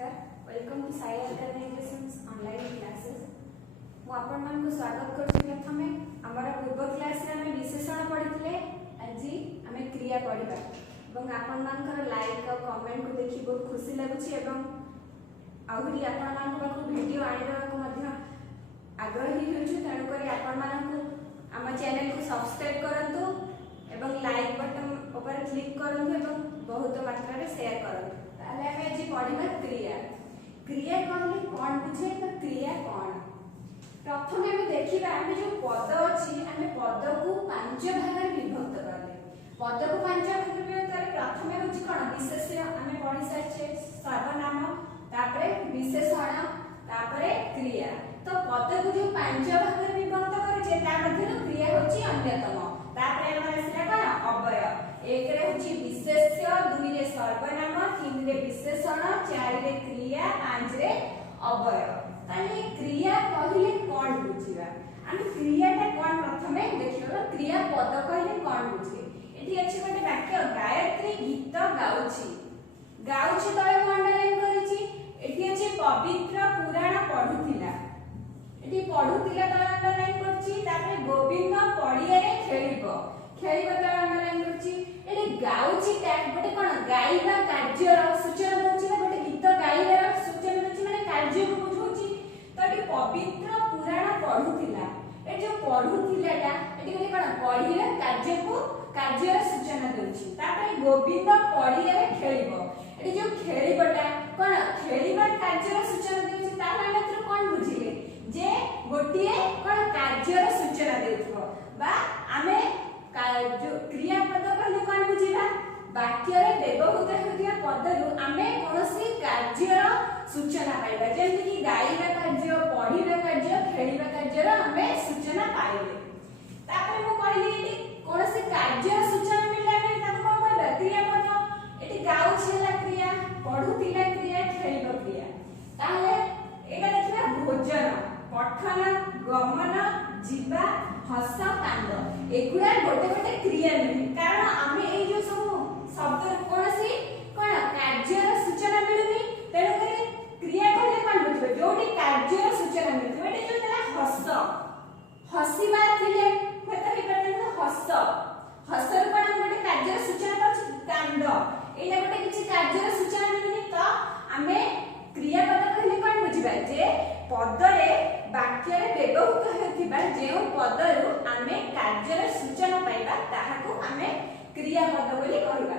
नमस्कार, welcome to Sai organisations online classes. मु आपण मान को स्वागत करछि। प्रथमे हमर पूर्व क्लास रे हमें विशेषण पढिथिले, आजि हमें क्रिया पढिबा एवं आपण मानकर लाइक और कमेंट को देखि बहुत खुशी लागुछि एवं आहुरी आपण मान को वीडियो आनिबा को मध्य आग्रही होछु। तणु करी आपण मान को हम चैनल को सब्सक्राइब करंतु एवं लाइक बटन ऊपर क्लिक करंतु एवं बहुत मात्रा रे शेयर करंतु। ताले हमें आज पढिबा क्रिया। क्रिया कहले कोन बुझे तो क्रिया कोन। प्रथमे हम देखिबा हम जो पद अछि हम पद को पांच भाग रे विभक्त करले। पद को पांच भाग रे विभक्त करे प्रथमे होछि कोन विशेष्य हम पढि साचे सर्वनाम तापरे विशेषण तापरे क्रिया। तो पद को जो पांच भाग रे विभक्त करे जे ता मध्ये क्रिया होछि अन्यतम। तापरे हमर सिला कोन अव्यय। एक रे होछि विशेष्य, दुई रे सर्वनाम, तीन रे विशेषण, चार रे क्रिया, पांच रे अव्यय। ताले क्रिया कहिले कोन बुझिबा। हम क्रियाटा कोन प्रथमे देखिबा। क्रिया पद कहिले कोन बुझे। एठी अछि गोटे वाक्य गायत्री गीत गाउछि। गाउछि तळे कोन लाइन करिछि। एठी अछि पवित्र पुराण पढुथिला। एठी पढुथिला तळे लाइन करछि। तापरे गोविंद पडिया रे खेलिबो। खेलिबो तळे लाइन करछि। एठी गाउछि गोटे कोन गाइबा कार्यर सूचना दउछि ना। गोटे गीत गाइबार सूचना दउछि माने कार्य को बुझौछि। तो एठी पवित्र पुराण पढुथिला। ए जो पढुथिलाटा एठी गोटे कोन पढिला कार्यर सूचना दउछि। तापरे गोविंद पडिया रे खेलिबो। एठी जो खेलिबटा कोन खेलिबा कार्यर सूचना दउछि। ताहा मात्र कोन बुझिले जे गोटिए कोन कार्यर सूचना देउथबो बा आमे जो क्रियापद कहले कोन बुझिबा। वाक्य रे व्यवहृत हेउथिया पदरु आमे कोनोसी कार्यर सूचना पाइबा। जेंति कि गाइबा कार्य, पढिबा कार्य, खेलिबा कार्यर आमे सूचना पाइबे। तापर मु कहली एटी कोनोसी कार्यर सूचना मिलला बे ताको कोन कहबा क्रियापद। एटी गाउछि ला क्रिया, पढुतिला क्रिया, खेलिबा क्रिया। ताले एटा देखिबा भोजन, पठन, गमन, जीवा, हस, कांड एगुडा गोटे गोटे क्रिया नहीं। कारण आमे ए जो सब शब्द कोनसी कोन कार्यर सूचना मिलुनी। तेणु करी क्रिया कहले कोन बुझबे जोटी कार्यर सूचना मिलथि। एटा जो तला हस हसिबा थिले होता हि परते हस हसर कोन गोटे कार्यर सूचना पाछि। कांड एटा गोटे किछि कार्यर सूचना मिलुनी। तो आमे क्रियापद कहले कोन बुझबा जे पदरे वाक्य रे व्यवहृत हेथिबा जेउ पदरु आमे कार्यर सूचना पाइबा ताहाको आमे क्रियापद बोली कहबा।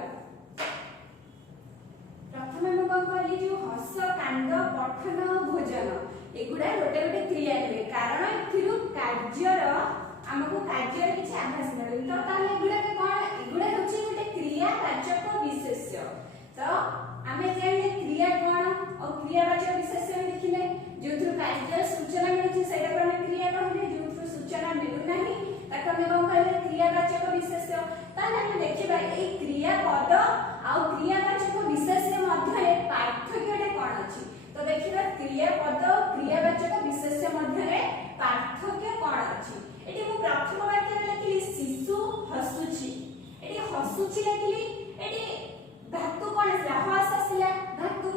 प्रथमे हम कोन कहली जो हस, कांड, पठन, भोजन एगुडा गोटे गोटे क्रिया ने। कारण एथिरु कार्यर हमको कार्यर किछि आभास मिले। तो ताले एगुडा कोन एगुडा होछि गोटे क्रियावाचक विशेष्य। तो आमे जेने क्रिया कोन और क्रियावाचक विशेष्य देखिले जोथुर कार्यर सूचना मिलुछि सेटा को हम क्रिया कहले। जोथुर सूचना मिलु नाही ताको हम कोन कहले क्रियावाचक विशेष्य। ताले हम देखिबा ए क्रियापद आ क्रियावाचक विशेष्य मध्ये पार्थक्यटा कोन अछि। तो देखिबा क्रियापद क्रियावाचक विशेष्य मध्ये पार्थक्य कोन अछि। एटी मु प्रथम वाक्य रे लिखली शिशु हसुछि। एटी हसुछि लिखली। एटी धातु कोन आसला हस आसला। धातु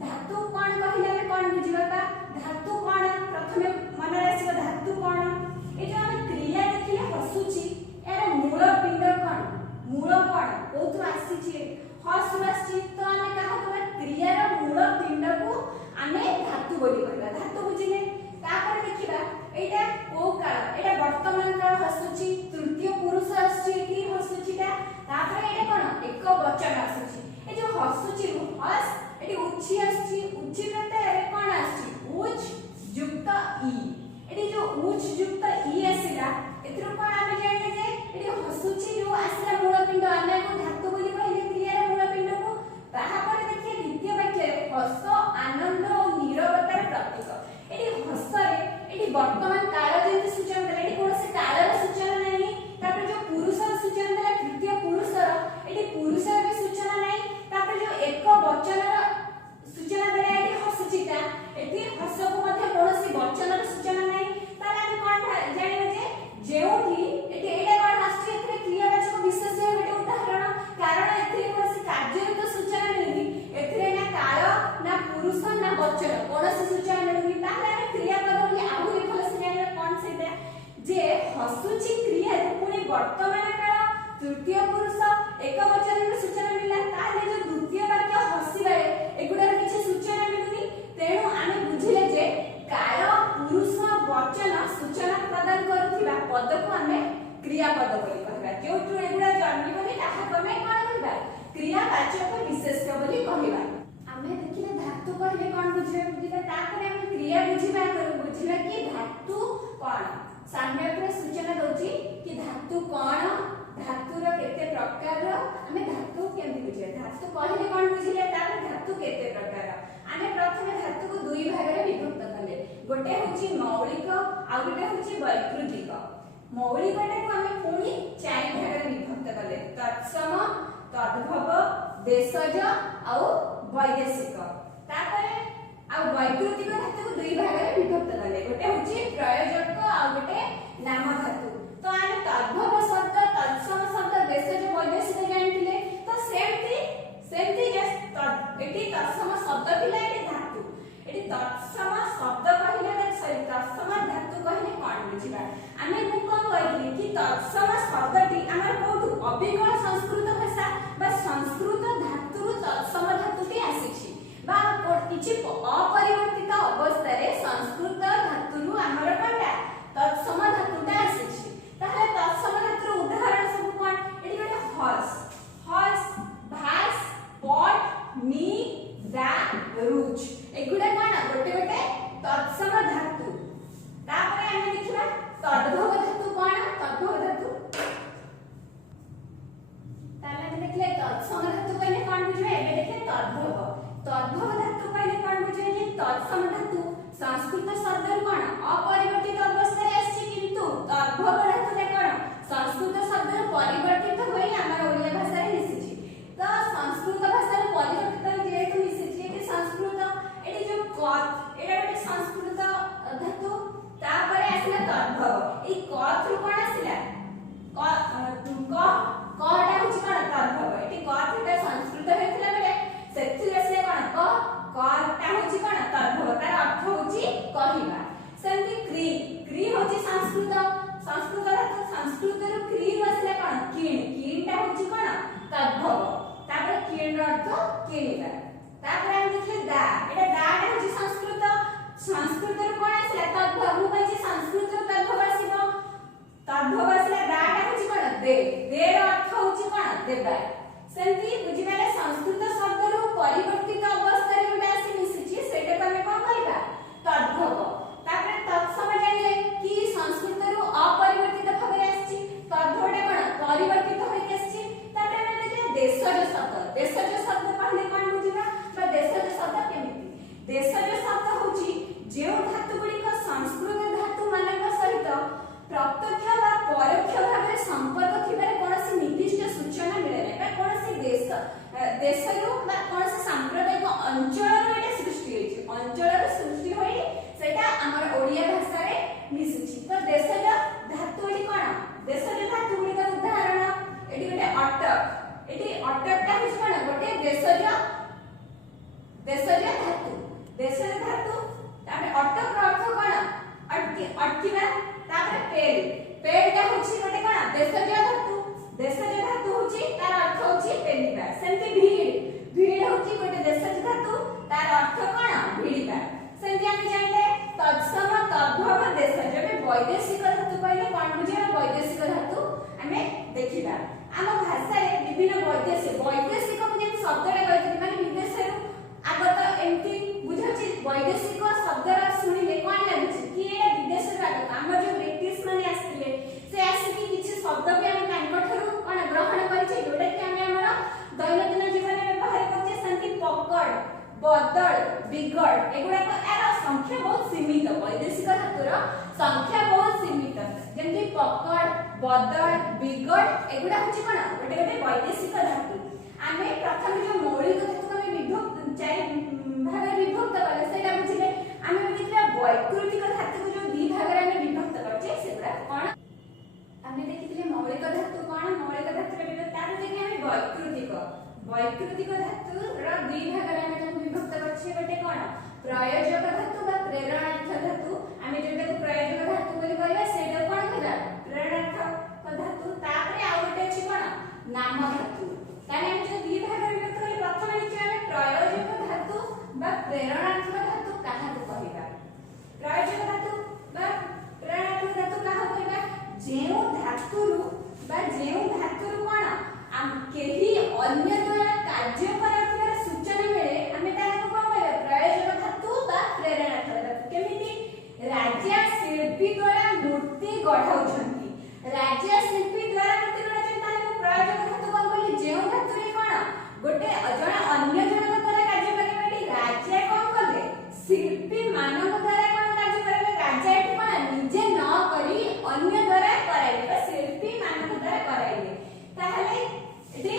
धातु कोन कहिला बे कोन बुझिबा बा धातु कोन प्रथमे मन रासिबा धातु कोन। ए जो हम क्रिया देखिले हसुछि एरा मूल पिंड कोन मूल कोन कोथु आसीछि हस आसी तृतीय पुरुष एकवचन रे सूचना मिला ताले जो द्वितीय वाक्य हसिबारे एगुडा किछि सूचना मिलुनी तेणु आमे बुझिले जे कार पुरुष वचन सूचना प्रदान करुथिबा पद को आमे क्रियापद बोली कहबा जोटु एगुडा जन्मिबनी ताहा कमे कोन कहबा क्रियावाचक विशेष्य बोली कहबा आमे देखिले धातु कहले कोन बुझिबा तापर आमे क्रिया बुझिबा कि धातु कोन साम्य पर सूचना दोची कि धातु कोन धातुर केते प्रकार आमे धातु केमि बुझे धातु कहले कोन बुझिले तापर धातु केते प्रकार आमे प्रथमे धातु को दुई भाग रे विभक्त कले गोटे होची मौलिक आ गोटे होची वैकृतिक मौलिक को आमे पुनी चारि भाग रे विभक्त कले तत्सम तद्भव देशज आ वैदेशिक तापर आ वैकृतिक धातु को दुई भाग रे विभक्त कले गोटे होची प्रयोजक आ गोटे नाम धातु तो आमे तद्भव शब्द तत्सम शब्द देशज वैदेशिक जानथिले तो सेमती एटी तत्सम शब्द पिला एटी धातु एटी तत्सम शब्द कहिले सॉरी तत्सम धातु कहिले कोन बुझिबा आमे कोन कहिली कि तत्सम शब्दटी हमर कोठु अभिगम संस्कृत भाषा बा संस्कृत धातु तत्सम धातुटी आसीछि बा किछि अपरिवर्तित अवस्था रे संस्कृत धातु हमर कोनटा तत्सम धातुटा आसीछि ताले तत्सम धातुर उदाहरण सब कोन एटी गोटे हर्ष भास पट नी दा रुच एगुडा कोन गोटे गोटे तत्सम धातु तापर हम देखिबा तद्भव धातु कोन तद्भव धातु ताले हम देखले तत्सम धातु कहले कोन बुझबे एबे देखले तद्भव धातु कहले कोन बुझबे कि तत्सम धातु संस्कृत शब्द कोन अपरिवर्तित अवस्था रे आछि किंतु तद्भव धातु रे कोन संस्कृत शब्द परिवर्तित होई हमर ओडिया भाषा रे मिसिछि तो संस्कृत भाषा रे परिवर्तित जेतु मिसिछि एटी संस्कृत एटी जो कथ एटा गोटे संस्कृत धातु तापरे आसिला तद्भव ए कथ रु कोन आसिला कटा होछि कोन तद्भव एटी कथ एटा संस्कृत हेतिला बेले सेथि आसिला कोन कटा होछि कोन तद्भव तार अर्थ होछि कहिबा सेमति क्री होछि संस्कृत धातु संस्कृत रु क्री आसिला कोन कीनटा होछि कोन तद्भव तापर कीन अर्थ किनिबा तापर हम देखले दा एटा दाटा होछि संस्कृत रु कोन आसिला तद्भव मु कहछि संस्कृत रु तद्भव आसीबो तद्भव आसिला दाटा होछि कोन दे अर्थ होछि कोन देबा सेमति बुझिबाले संस्कृत शब्द रु परिवर्तित अवस्था रे गोटे आसी मिसिछि सेटा तमे कोन कहबा तद्भव तापर तत्सम जानिले कि संस्कृत रु अपरिवर्तित भाबरे आछि तद्भवटा कोन परिवर्तित होई आछि तापर हम देखिले देशज शब्द कहले कोन बुझिबा बा देशज शब्द केमिति देशज शब्द होछि जेउ धातु गुडी को संस्कृत धातु मानक सहित प्रत्यक्ष बा परोक्ष भाबरे संपर्क थिबारे कोनसी निर्दिष्ट सूचना मिले नै बा कोनसी देशरु बा कोनसी सांप्रदायिक अंचल रो एटा सृष्टि होइछि अंचल रो सृष्टि होई सेटा हमर ओडिया भाषा रे मिसिछि तो देशज धातु एटी कोन देशज धातु गुडी का उदाहरण एटी गोटे अटक एटी अटकटा होइछि कोन गोटे देशज धातु तापर अटक रो अर्थ कोन अटकिबा तापर पेड़टा होछि गोटे कोन देशज धातु होछि तार अर्थ होछि पेनिबा सेमति भीड़ होछि गोटे देशज धातु तार अर्थ कोन भिड़िबा सेमति हम जानिले तत्सम तद्भव देशज बे वैदेशिक धातु कहले कोन बुझे वैदेशिक धातु हमें देखिबा हम भाषा रे विभिन्न वैदेशिक को जे शब्दटा कहथि माने विदेश रे आगत एमति बुझछि वैदेशिक शब्द रा सुनिले कोन लागछि कि एटा विदेश रे आगत हमर जो ब्रिटिश माने आस्तिले से आसी किछि शब्द पे हम कानकठरु कोन ग्रहण करिछि जोटा कि हम हमर दैनंदिन जीवन में व्यवहार करछि संति पकड़ बदल बिगड़ एगुडा को एरा संख्या बहुत सीमित वैदेशिक धातुर संख्या बहुत सीमित जेंति पकड़ बदल बिगड़ एगुडा होछि कोन गोटे गोटे वैदेशिक धातु आमे प्रथम जो मौलिक धातु को विभक्त चारि भाग विभक्त करले सेटा बुझिले आमे देखिला वैकृतिक धातु को जो दी भाग रे आमे विभक्त करछे सेटा कोन आमे देखिले मौलिक धातु कोन मौलिक धातु रे विभक्त तार देखि आमे वैकृतिक धातु रो दी भाग रे आमे विभक्त करछे गोटे कोन प्रयोजक धातु बा प्रेरणार्थ धातु आमे जेटा को प्रयोजक धातु बोली कहबा सेटा कोन कहबा प्रेरणार्थ धातु तापरे आ गोटे अछि कोन ପ୍ରେରଣାତ୍ମକ ଧାତୁ କାହାକୁ କହିବା? ପ୍ରୟୋଜକ ଧାତୁ ବା ପ୍ରେରଣାତ୍ମକ ଧାତୁ କାହାକୁ କହିବା? ଯେଉଁ ଧାତୁରୁ କଣ କେହି ଅନ୍ୟ ଦ୍ୱାରା କାର୍ଯ୍ୟ କରାଉଥିବାର ସୂଚନା ମିଳେ ଆମେ ତାହାକୁ କଣ କହିବା? ପ୍ରୟୋଜକ ଧାତୁ ବା ପ୍ରେରଣାତ୍ମକ ଧାତୁ। କେମିତି? ରାଜା ଶିଳ୍ପୀ ଦ୍ୱାରା ମୂର୍ତ୍ତି ଗଢାଉଛନ୍ତି, ରାଜା ଶିଳ୍ପୀ ଦ୍ୱାରା ମୂର୍ତ୍ତି ଗଢାଉଛନ୍ତି, ତାହେଲେ ମୁଁ ପ୍ରୟୋଜକ ଧାତୁ କଣ କହିଲି? ଯେଉଁ ଧାତୁରେ କଣ ଗୋଟେ ଜଣେ ଅନ୍ୟ ଜଣଙ୍କ ଦ୍ୱାରା କାର୍ଯ୍ୟ କରିବା। ଏଠି ରାଜା କଣ କଲେ? ଶିଳ୍ପୀ ମାନଙ୍କ ଦ୍ୱାରା କଣ କାର୍ଯ୍ୟ କରିବେ? ରାଜା ଏଠି କଣ ନିଜେ ନ କରି ଅନ୍ୟ ଦ୍ୱାରା କରାଇଲେ ବା ଶିଳ୍ପୀ ମାନଙ୍କ ଦ୍ୱାରା କରାଇଲେ। ତାହେଲେ ଏଠି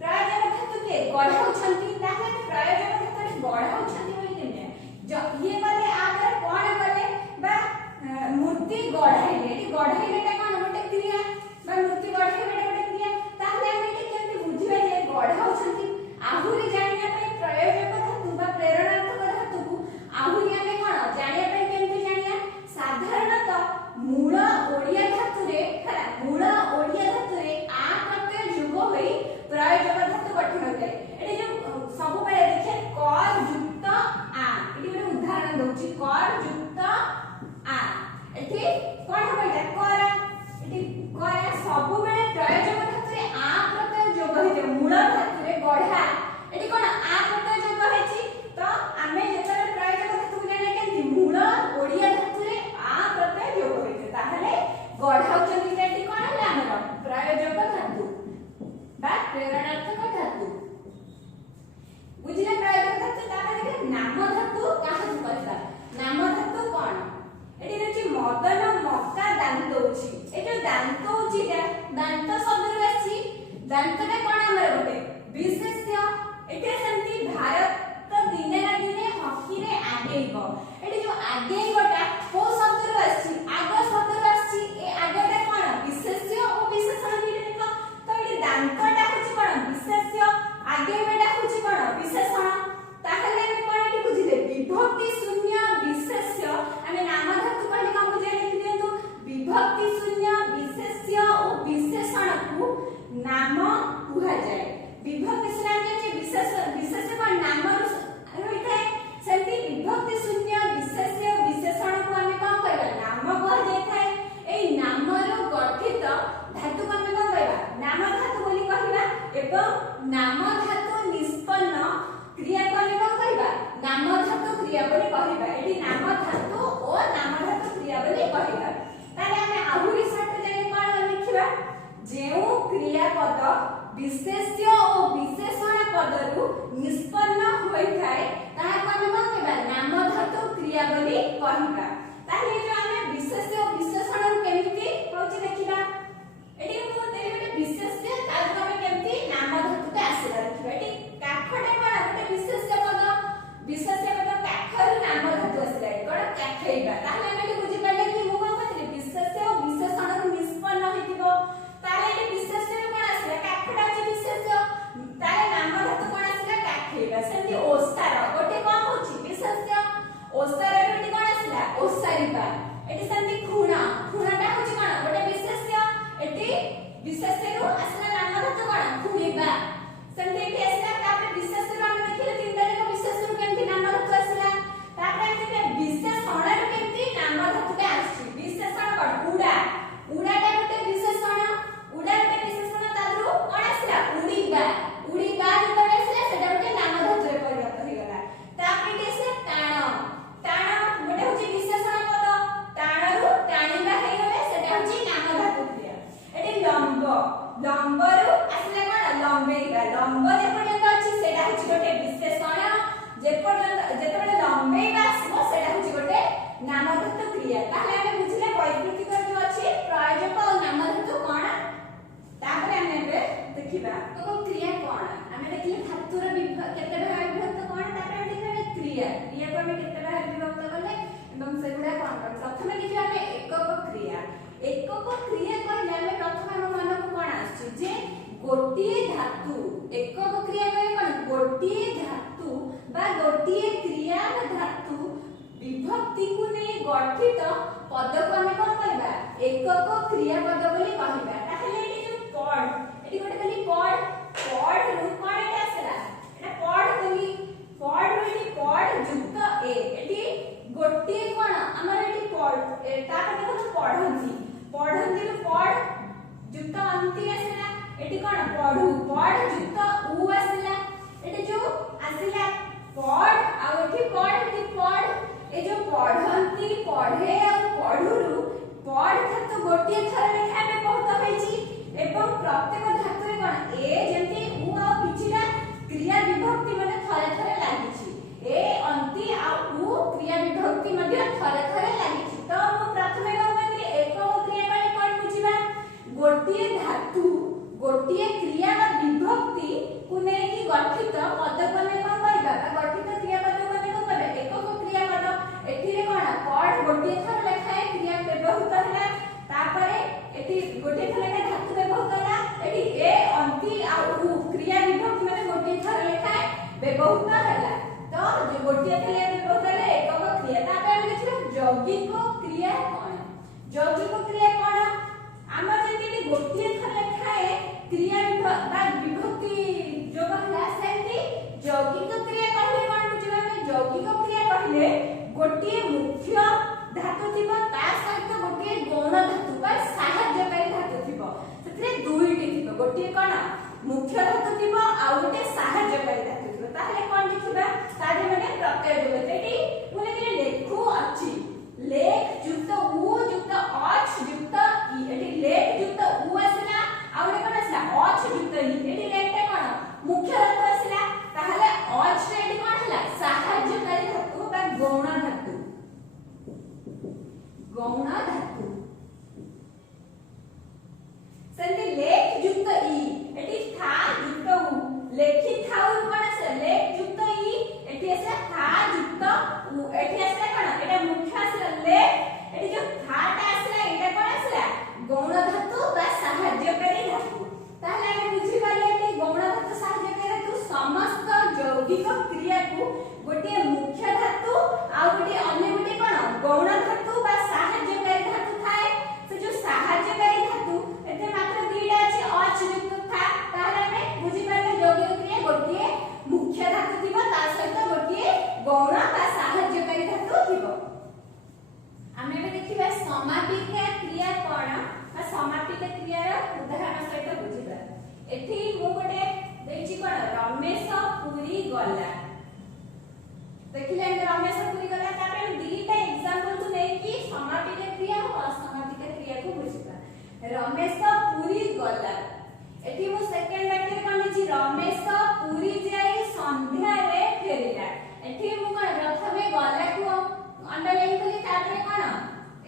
ପ୍ରୟୋଜକ ଧାତୁ କିଏ? ଗଢାଉଛନ୍ତି। ତାହେଲେ ପ୍ରୟୋଜକ ଧାତୁରେ ଗଢାଉଛନ୍ତି ବୋଲି କେମିତି? ଇଏ କଲେ ଆ ଦ୍ୱାରା କଣ କଲେ? ବା ମୂର୍ତ୍ତି ଗଢାଇଲେ। ଏଠି ଗଢାଇଲେଟା କଣ? ଗୋଟେ କ୍ରିୟା ବା ମୂର୍ତ୍ତି ଗଢାଇବାଟା ଗୋଟେ କ୍ରିୟା। ତାହେଲେ ଆମେ ଏଠି କେମିତି ବୁଝିବା ଯେ ଗଢାଉଛନ୍ତି? ଆହୁରି ଜାଣିବା ପାଇଁ ପ୍ରୟୋଜକ ଧାତୁ ବା ପ୍ରେରଣାତ୍ମକ ଧାତୁକୁ ଆହୁରି ଆମେ କଣ ଜାଣିବା ପାଇଁ କେମିତି ଜାଣିବା? ସାଧାରଣତଃ ମୂଳ ଓଡ଼ିଆ ଧାତୁରେ ଆ ପ୍ରତ୍ୟୟ ଯୋଗ ହୋଇ ପ୍ରୟୋଜକ ଧାତୁ ଗଠନ ହୋଇଥାଏ। ଏଠି ଯୋଉ ସବୁବେଳେ ଦେଖିବେ କର୍ ଯୁକ୍ତ ଆ, ଏଠି ଗୋଟେ ଉଦାହରଣ ଦଉଛି କର୍ ଯୁକ୍ତ ଆ, ଏଠି କଣ ହବ? ଏଟା କରା, ଏଠି କରା ସବୁବେଳେ ପ୍ରୟୋଜକ ଧାତୁରେ ଆ ପ୍ରତ୍ୟୟ ଯୋଗ ହୋଇଥାଏ। ମୂଳ ଧାତୁରେ ଗଢା, ଏଠି କଣ ଆ ପ୍ରତ୍ୟୟ ଯୋଗ ହେଇଛି। ତ ଆମେ ଯେତେବେଳେ ପ୍ରୟୋଜକ ଧାତୁକୁ ଜାଣିବା କେମିତି? ମୂଳ ଓଡ଼ିଆ ଧାତୁରେ ଆ ପ୍ରତ୍ୟୟ ଯୋଗ ହୋଇଥାଏ। ତାହେଲେ ଗଢାଉଛନ୍ତି ଏଠି କଣ ହେଲା? ଆମର ପ୍ରୟୋଜକ ଧାତୁ ବା ପ୍ରେରଣାତ୍ମକ ଧାତୁ। ବୁଝିଲେ ପ୍ରୟୋଜକ ଧାତୁ? ତାପରେ ଦେଖିବା ନାମ ଧାତୁ କାହାକୁ କହିବା? ନାମ ଧାତୁ କଣ? ଏଠି ରହିଛି ମଦନ ମକା ଦାନ୍ତଉଛି। ଏ ଯୋଉ ଦାନ୍ତଉଚିଟା ଦାନ୍ତ ଶବ୍ଦରୁ ଆସିଛି। ଦାନ୍ତଟା କଣ ଆମର ଗୋଟେ ବିଶେଷ୍ୟ। ଏଠି ସେମିତି ଭାରତ ଦିନେ ନା ଦିନେ ହକିରେ ଆଗେଇବ। ଏଠି ଯୋଉ ଆଗେଇବଟା କୋଉ ଶବ୍ଦରୁ ଆସିଛି? ଆଗ ଶବ୍ଦରୁ ଆସିଛି। ଏ ଆଗଟା କଣ? ବିଶେଷ୍ୟ ଓ ବିଶେଷଣ ମିଳିତ। ତ ଏଠି ଦାନ୍ତଟା ହଉଛି କଣ? ବିଶେଷ୍ୟ, ଆଗେଇବାଟା ହଉଛି କଣ? ବିଶେଷଣ। ତାହେଲେ ଆମେ କଣ ଏଠି ବୁଝିଲେ? ବିଭକ୍ତି ଶୂନ୍ୟ ବିଶେଷ୍ୟ। ଆମେ ନାମ ଧାତୁ କହିଲେ କଣ ବୁଝିଲେ? ଲେଖି ଦିଅନ୍ତୁ। ବିଭକ୍ତି ଶୂନ୍ୟ ବିଶେଷ୍ୟ ଓ ବିଶେଷଣକୁ ନାମ କୁହାଯାଏ। ବିଭକ୍ତି ଶୂନ୍ୟ ଯେ ବିଶେଷ କଣ ନାମରୁ ରହିଥାଏ, ସେମିତି ବିଭକ୍ତି ଶୂନ୍ୟ ବିଶେଷ୍ୟ ବିଶେଷଣକୁ ଆମେ କଣ କହିବା? ନାମ କୁହାଯାଇଥାଏ। ଏଇ ନାମରୁ ଗଠିତ ଧାତୁକୁ ଆମେ କଣ କହିବା? ନାମ ଧାତୁ ବୋଲି କହିବା। ଏବଂ ନାମ ଧାତୁ ନିଷ୍ପନ୍ନ କ୍ରିୟାକୁ ଆମେ କଣ କହିବା? ନାମ ଧାତୁ କ୍ରିୟା ବୋଲି କହିବା। ଏଠି ନାମ ଧାତୁ ଓ ନାମ ଧାତୁ କ୍ରିୟା ବୋଲି କହିବା। ତାହେଲେ ଆମେ ଆହୁରି ସର୍ଟ ଜାଣି କଣ ଲେଖିବା? ଯେଉଁ କ୍ରିୟାପଦ ବିଶେଷ୍ୟ ଓ ବିଶେଷଣ ପଦରୁ ନିଷ୍ପନ୍ନ ହୋଇଥାଏ ତାହାକୁ ଆମେ କଣ କହିବା? ନାମ ଧାତୁ କ୍ରିୟା ବୋଲି କହିବା। ତାହେଲେ ଯୋଉ ଆମେ ବିଶେଷ୍ୟ ଓ ବିଶେଷଣରୁ କେମିତି ହଉଛି ଦେଖିବା। ଏଠି ମୁଁ ଦେଲି ଗୋଟେ ବିଶେଷ୍ୟ, ତାକୁ ଆମେ କେମିତି ନାମ ଧାତୁଟା ଆସିଲା ଦେଖିବା। ଏଠି କାଠଟା କଣ? ଗୋଟେ ବିଶେଷ୍ୟ ପଦ କାଠରୁ ନାମ ଧାତୁ ଆସିଲା। ଏଠି କଣ? କାଠେଇବା। ତାହେଲେ ଆମେ ଏଠି ବୁଝିପାରିଲେ କି ମୁଁ କଣ କହିଥିଲି? ବିଶେଷ୍ୟ ଓ ବିଶେଷଣରୁ ନିଷ୍ପନ୍ନ ହୋଇଥିବ। ତାହେଲେ ଏଠି ବିଶେଷ୍ୟରୁ କଣ ଆସିଲା? କାଠଟା ହଉଛି ବିଶେଷ୍ୟ। ତାହେଲେ ନାମ ଧାତୁ କଣ ଆସିଲା? କାଠେଇବା। ସେମିତି ଓସାର ଗୋଟେ କଣ ହଉଛି? ବିଶେଷ୍ୟ। ଓସାରରୁ ଏଠି କଣ ଆସିଲା? ଓସାରିବା। ଏଠି ସେମିତି ଖୁଣାଟା ହଉଛି କଣ? ଗୋଟେ ବିଶେଷ୍ୟ। ଏଠି ବିଶେଷ୍ୟରୁ ଆସିଲା ନାମ ଧାତୁ କଣ? ଖୁଣିବା। ସେମିତି ଏଠି ଆସିଲା। ତାପରେ ବିଶେଷ୍ୟରୁ ଆମେ ଦେଖିଲେ ତିନିଟା ଯାକ ବିଶେଷ୍ୟରୁ କେମିତି ନାମ ଧାତୁ ଆସିଲା। ତାପରେ ଆମେ ଦେଖିବା ବିଶେଷଣରୁ କେମିତି ନାମ ଧାତୁଟା ଆସିଛି। ବିଶେଷଣ କଣ? ଉଡାଟା ଗୋଟେ ବିଶେଷଣ। ଉଡା ଗୋଟେ ବିଶେଷଣ, ତାରୁ କଣ ଆସିଲା? ଉଡିବା ଯେତେବେଳେ ଆସିଲା ସେଟା ଗୋଟେ ନାମ ଧାତୁରେ ପରିଣତ ହେଇଗଲା। ତାପରେ ଏଠି ଆସିଲା ଟାଣ ଗୋଟେ ହଉଛି ବିଶେଷଣ ପଦ। ଟାଣରୁ ଟାଣିବା ହେଇଗଲେ ସେଟା ହଉଛି ନାମ ଧାତୁ କ୍ରିୟା। ଏଠି ଲମ୍ବରୁ ଆସିଲା କଣ? ଲମ୍ବେଇବା। ଲମ୍ବ ଯେପର୍ଯ୍ୟନ୍ତ ଅଛି ସେଟା ହଉଛି ଗୋଟେ ବିଶେଷଣ। ଯେତେବେଳେ ଲମ୍ବେଇବା ଆସିବ ସେଟା ହଉଛି ଗୋଟେ ନାମ ଧାତୁ କ୍ରିୟା। ତାହେଲେ ଆମେ ବୁଝିଲେ ବୈକୃତିକ ଯୋଉ ଅଛି ପ୍ରୟୋଜକ ଓ ନାମ ଧାତୁ କଣ। ତାପରେ ଆମେ ଏବେ ଦେଖିବା କ୍ରିୟା କଣ। ଆମେ ଦେଖିଲେ ଧାତୁର କେତେ ଭାଗ ବିଭକ୍ତ କଣ। ତାପରେ ଆମେ ଦେଖିବା କ୍ରିୟାକୁ ଆମେ କେତେ ଭାଗ ବିଭକ୍ତ କଲେ ଏବଂ ସେଗୁଡା କଣ। ପ୍ରଥମେ ଦେଖିବା ଆମେ ଏକକ କ୍ରିୟା କହିଲେ ଆମେ ପ୍ରଥମେ ଆମ ମନକୁ କଣ ଆସୁଛି? ଯେ ଗୋଟିଏ ଧାତୁ। ଏକକ କ୍ରିୟା କହିଲେ କଣ? ଗୋଟିଏ ଧାତୁ ବା ଗୋଟିଏ କ୍ରିୟା ବା ଧାତୁ ବିଭକ୍ତିକୁ ନେଇ ଗଠିତ ପଦକୁ ଆମେ କଣ କହିବା? ଏକକ କ୍ରିୟା ପଦ ବୋଲି କହିବା। ତାହେଲେ ଏଠି ଯୋଉ ପଡ, ଏଠି ଗୋଟେ ଖାଲି ପଡରୁ କଣ ଏଟା ଆସିଲା? ଏଟା ପଡ ବୋଲି। ପଡରୁ ଏଠି ପଡ कौन पढ़ू पढ़ जुक्त उ आसिला एटी जो आसिला पढ़ आ एटी पढ़ ए जो पढ़ंती पढ़े आ पढ़ुरु पढ़ धातु गोटे थर लेखा में बहुत होईची एवं प्रत्येक धातु रे कोन ए जेंति उ आ पिछिला क्रिया विभक्ति माने थरे थरे लागिची ए अंति आ उ क्रिया विभक्ति मध्ये थरे थरे लागिची तो मु प्रथमे कोन कहली एकम क्रिया माने कोन बुझिबा गोटे धातु गोटे क्रिया बा विभक्ति को नै कि गठित पद कोने कोन कहबा गठित क्रिया पद कोने कोन कहबा एकक क्रिया पद एठी रे कोन पढ़ गोटे थर लेखाए क्रिया व्यवहृत हला तापरे एठी गोटे थर लेखा धातु व्यवहृत हला एठी ए अंति आ उ क्रिया विभक्ति माने गोटे थर लेखाए व्यवहृत हला तो जे गोटे क्रिया व्यवहृत हला एकक क्रिया तापरे लिखिबा यौगिक क्रिया कोन यौगिक क्रिया कोन आम जेति गोटे थर लेखाए क्रिया विभक्ति जो हला सेंति यौगिक क्रिया कहले कोन बुझिबा यौगिक क्रिया कहले गोटे मुख्य धातु थिबो ता सहित गोटे गौण धातु बा सहायकारी धातु थिबो सेथरे दुईटी थिबो गोटे कोन मुख्य धातु थिबो आ गोटे सहायकारी धातु थिबो ताहले कोन लिखिबा तादे माने प्रत्यय जोग एटी मुने के लेखु अछि लेख जुक्त उ जुक्त अच जुक्त इ एटी लेख जुक्त उ आसिला आ गोटे कोन आसिला अच जुक्त इ एटी लेखटा कोन मुख्य धातु आसिला ताहले अच रे एटी कोन हला सहायकारी धातु बा गौण धातु सेंति लेख जुक्त इ एटी था जुक्त उ लेखि थाउ कोन आसे लेख जुक्त इ एटी आसे था जुक्त उ एटी आसे कोन एटा मुख्य आसे लेख एटी जो थाटा आसे एटा कोन आसे गौण धातु बा सहायकारी धातु ताहले हम बुझि पाले एटी गौण धातु सहायकारी धातु समस्त यौगिक क्रिया को गोटे मुख्य धातु आ गोटे अन्य गोटे कोन गौण धातु बा सहायकारी धातु थाए से जो सहायकारी धातु एते मात्र दुईटा अछि अच युक्त था ताहले हम बुझि पाले यौगिक क्रिया गोटे मुख्य धातु थिबो ता सहित गोटे गौण बा सहायकारी धातु थिबो हमें भी देखिबा समापिका क्रिया कोन बा समापिका क्रिया रो उदाहरण सहित बुझिबा एठी मु गोटे देछि कोन रमेश पुरी गला देखिले हम रमेश पुरी गला तापे दीटा एग्जांपल तो नै कि समापिका क्रिया और असमापिका क्रिया को बुझिबा रमेश पुरी गला एठी मु सेकंड वाक्य रे कोन लिखि रमेश पुरी जाई संध्या रे फेरिला एठी मु कोन प्रथमे गला को अंडरलाइन कली तापे कोन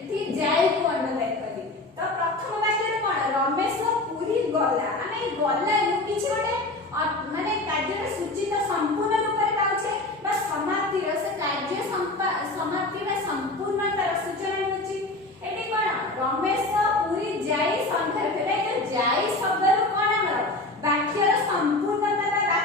एठी जाई को अंडरलाइन कली तो प्रथम वाक्य रे कोन रमेश पुरी गला माने गला किछि गोटे माने कार्य सूचित संपूर्ण रूप रे पाउछे बा समाप्ति से कार्य समाप्ति बा संपूर्णता सूचना होछि एटी कोन रमेश पुरी जाई संध्या फेरे जो जाई शब्द रो कोन हमर वाक्य रो संपूर्णता बा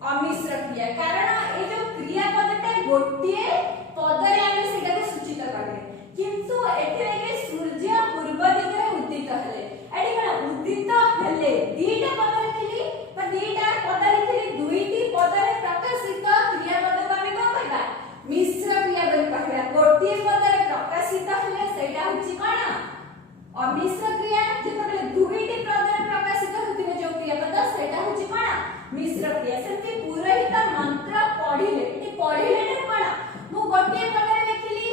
अमिश्र क्रिया कारण ए जो क्रियापदटा गोटे पदरे आमे सेटा को सूचित करबे किंतु एठे के सूर्य पूर्व दिगरे उदित हेले एठी कोन उदित हेले दीटा पद लिखिली पर दीटा पद लिखिली दुईटी पदरे प्रकाशित क्रियापद को आमे कोन कहबा मिश्र क्रिया बोली कहबा गोटे पदरे प्रकाशित हेले सेटा होची कोन अमिश्र क्रिया जेतबे दुईटी पदरे प्रकाशित होतिबे जो क्रियापद सेटा होची कोन मिश्र क्रिया सेमति पुरोहित मंत्र पढिले एठी पढिले ने कोन मु गोटे पदरे लिखिली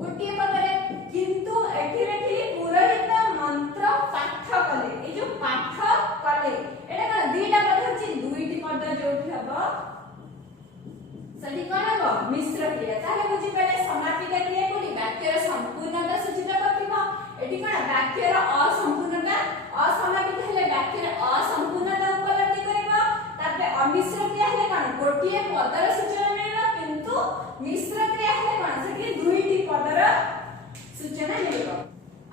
गोटे पदरे किंतु एठी लिखिली पुरोहित मंत्र पाठ कले ए जो पाठ कले एटा कोन दीटा पद होची दुईटी पद जोठी हबो सठी कोन हबो मिश्र क्रिया ताले बुझी पले समापिका क्रिया कोनी वाक्यर संपूर्णता सूचित करथिबो एठी कोन वाक्यर असंपूर्णता असमापित हेले वाक्यर असंपूर्णता उपलब्धि करबो तापे अमिश्र क्रिया हेले कोन गोटिए पदर सूचना मिलिबो किंतु मिश्र क्रिया हेले कोन सेठी दुईटी पदर सूचना मिलिबो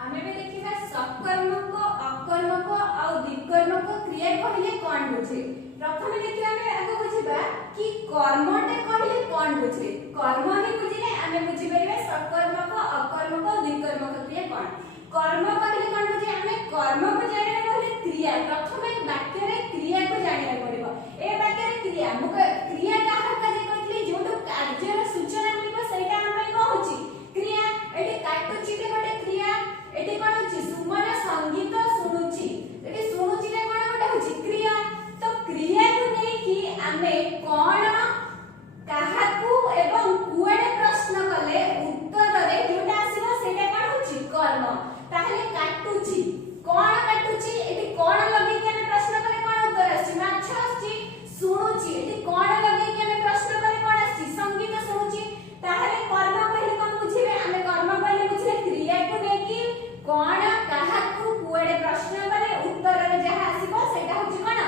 आमे भी देखिबा सकर्मक अकर्मक आ द्विकर्मक क्रिया कहले कोन बुझे प्रथमे देखिबा आमे आगो बुझिबा कि कर्मटे कहले कोन बुझे कर्म ही बुझिले आमे बुझि परिबा सकर्मक अकर्मक द्विकर्मक क्रिया कोन कर्म कहले कोन बुझे आमे कर्म को जानिबा कहले क्रिया प्रथमे वाक्य रे क्रिया को जानिबा पड़िबो ए वाक्य रे क्रिया मुक क्रिया काहा काजे कहली जोडो कार्य रे सूचना मिलिबो सेटा हम को होची क्रिया एटी काटुची के गोटे क्रिया एटी कोन होची सुमन संगीत सुनुची एटी सुनुची रे कोन गोटे होची क्रिया तो क्रिया को नै कि आमे कोन काहाकू एवं कुएडे प्रश्न कले उत्तर रे जोटा आसीबो सेटा कोन होची कर्म ताहले काटुची कोन काटुची एटी कोन लगे के प्रश्न करे कोन उत्तर आसी माछ आसी सुनुची एटी कोन लगे के प्रश्न करे कोन आसी संगीत सुनुची ताहले कर्म कहले कोन बुझिबे आमे कर्म कहले बुझिले क्रिया को नै कि कोन काहाकू कुएडे प्रश्न करे उत्तर रे जहा आसीबो सेटा होची कोन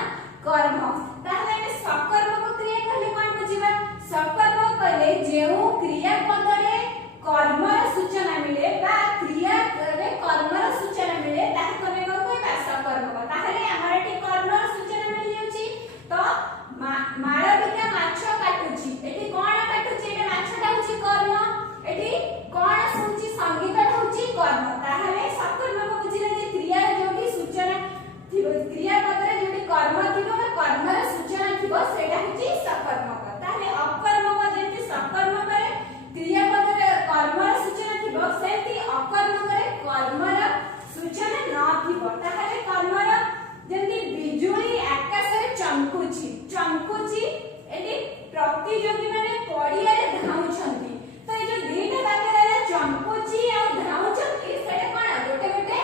कर्म ताहले आमे सकर्मक क्रिया कहले कोन बुझिबा सकर्म कहले जेउ क्रिया पदरे कर्मर सूचना मिले बा क्रिया रे कर्मर सूचना मिले ताहा कमे को कहबा सकर्मक ताहले हमर एटी कर्मर सूचना मिल जाउची तो माळविका माछ काटुची एटी कोन काटुची एटा माछटा होची कर्म एटी कोन सुनची संगीतटा होची कर्म ताहले सकर्मक बुझिले जे क्रिया रे जोटी सूचना थिबो क्रिया पदरे जोटी कर्म थिबो बा कर्मर सूचना थिबो सेटा होची सकर्मक ताहले अकर्मक जेति सकर्मक रे क्रिया पदरे कर्मर सूचना थिबो सेति अकर्मक रे कर्मर सूचना न थिबो ताहले कर्मर जेति बिजुली आकाश रे चमकुची एटी प्रतियोगी माने पडिया रे धाउछंती तो ए जो दीटा वाक्य रे चमकुची आ धाउछंती सेटा कोन गोटे गोटे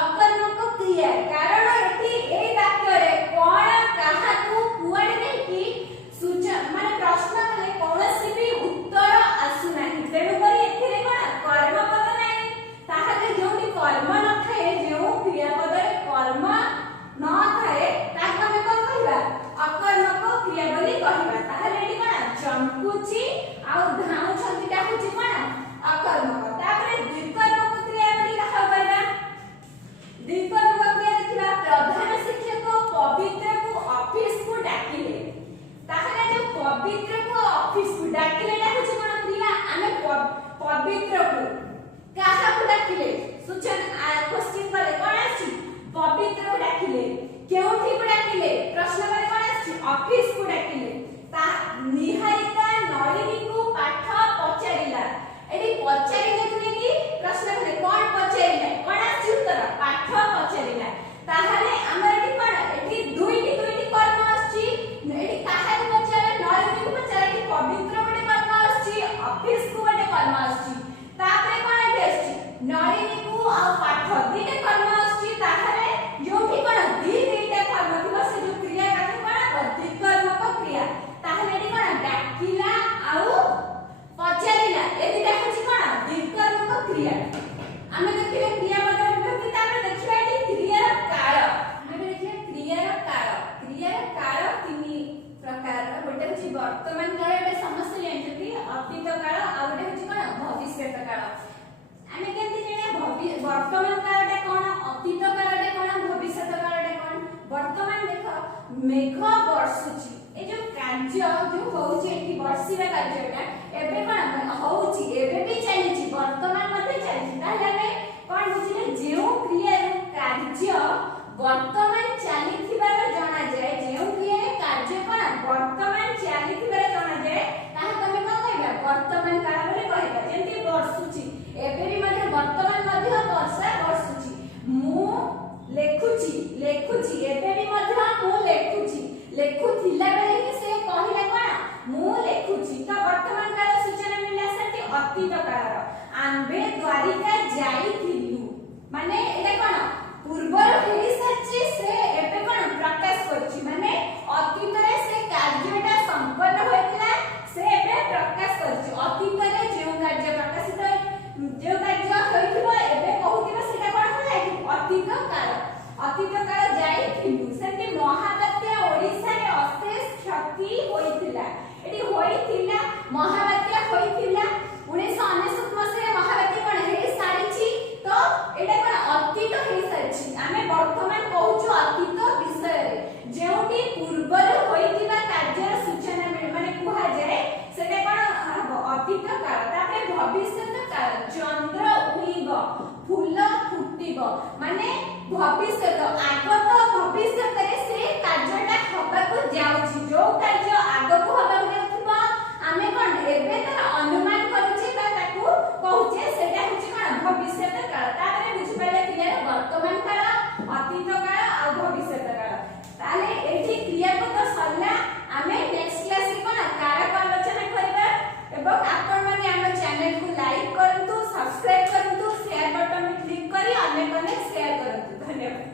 अकर्मक क्रिया कारण एटी ए वाक्य रे कोन काहाकू कुआडे नै कि सूचना माने प्रश्न कले कोनोसी भी उत्तर आसु नाही तेनु करी एथिरे कोन कर्म पद नै ताहाले जोटी कर्म न थाए जेउ क्रिया पद रे कर्म न थाए ताका हम कोन कहबा अकर्मक क्रिया बोली कहबा ताहाले एटी कोन चमकुची आ धाउछंती ता होची कोन अकर्मक तापरे द्विकर्मक क्रिया बोली कहबा द्विकर्मक क्रिया देखिबा प्रधान शिक्षक पवित्र को ऑफिस को डाकिले ताहाले जो पवित्र को ऑफिस को डाकिले ता होची कोन क्रिया आमे पवित्र को काहा को डाकिले सूचना क्वेश्चन करे कोन आछि पवित्र को डाकिले केउठी को डाकिले प्रश्न करे कोन आछि ऑफिस को डाकिले ता निहारिका नलिनी को पाठ पचारिला एडी पचारिले कि प्रश्न करे कोन पचारिला कोन आछि उत्तर पाठ पचारिला ताहाले हमर एडी कोन एडी दुईटी कर्म आछि एडी काहा को पचारे नलिनी को पचारे एडी पवित्र गोटे कर्म आछि ऑफिस को गोटे कर्म आछि तापरे कोन एडी आछि नलिनी को आ पाठ दीटा कर्म आछि ताहाले जोठी कोन दीटा कर्म थिबो से जो क्रिया काके कोन द्विकर्मक क्रिया ताहाले एडी कोन डाकिला आउ पचारिला ए दीटा होछि कोन द्विकर्मक क्रिया आमे देखिबे क्रिया पद विभक्ति तापर देखिबा एडी क्रियार काल आमे देखिबा क्रियार काल तीन प्रकार गोटे होछि वर्तमान काल एटा समस्या जानथि अतीत काल आ गोटे होछि कोन भविष्यत काल आमे केमति जाने वर्तमान कालटा कोन अतीत कालटा कोन भविष्यत कालटा कोन वर्तमान देख मेघ वर्षुची ए जो कार्य जो होउची एठी बर्षिबा कार्यटा एबे कोन होउची एबे भी चलीची वर्तमान मध्ये चलीची ताले हमें कोन बुझिले जेउ क्रिया कार्य वर्तमान चलीथिबार जणा जाय जेउ क्रिया कार्य कोन वर्तमान चलीथिबार जणा जाय ताहा तमे कोन कहबा वर्तमान काल बोले कहबा जेंति बर्षुची एबे भी मध्ये वर्तमान मध्ये वर्षा बर्षुची मु लेखुची लेखुची एबे भी मध्ये मु लेखुची लेखुथिला बेले कि से कहिला कोन मु लेखुची तो वर्तमान काल सूचना मिला सती अतीत काल आंबे द्वारिका जाईथिलु माने एटा कोन पूर्वर हेई सच्ची से एबे कोन प्रकाश करची माने अतीत रे से कार्यटा संपन्न होइतला से एबे प्रकाश करची अतीत रे जेउ कार्य प्रकाशित जो कार्य होइथिबो एबे कहूथिबो सेटा कोन होला कि अतीत काल जाईथिलु सेति महाबात्या ओडिसा रे अशेष क्षति होइथिला एटी होइथिला महाबात्या होइथिला 1999 मसिया महाबात्या कोन हे सारिछि तो एटा कोन अतीत हे सारिछि आमे वर्तमान कहूछु अतीत विषय रे जेउटी पूर्वर होइथिबा कार्यर सूचना माने कुहा जाय सेटा कोन हबो अतीत काल तापरे भविष्यत काल चंद्र उइब फूल फुटिबो माने भविष्यत आगत भविष्यत रे से कार्यटा हबाकू जाउछि जो कार्य आगकू हबाकू जाउथिबो आमे कोन एबे तर अनुमान करूछि ताकू कहूचे सेटा होछि कोन भविष्यत काल तारे बुझि पाले क्लियर वर्तमान काल अतीत काल आ भविष्यत काल ताले एठी क्रियापद सरला आमे नेक्स्ट क्लास रे कोन कारक आलोचना करबा एवं आपण माने हम चैनल को लाइक करंतु सब्सक्राइब करंतु शेयर बटन में क्लिक करी अन्य कने शेयर करंतु धन्यवाद।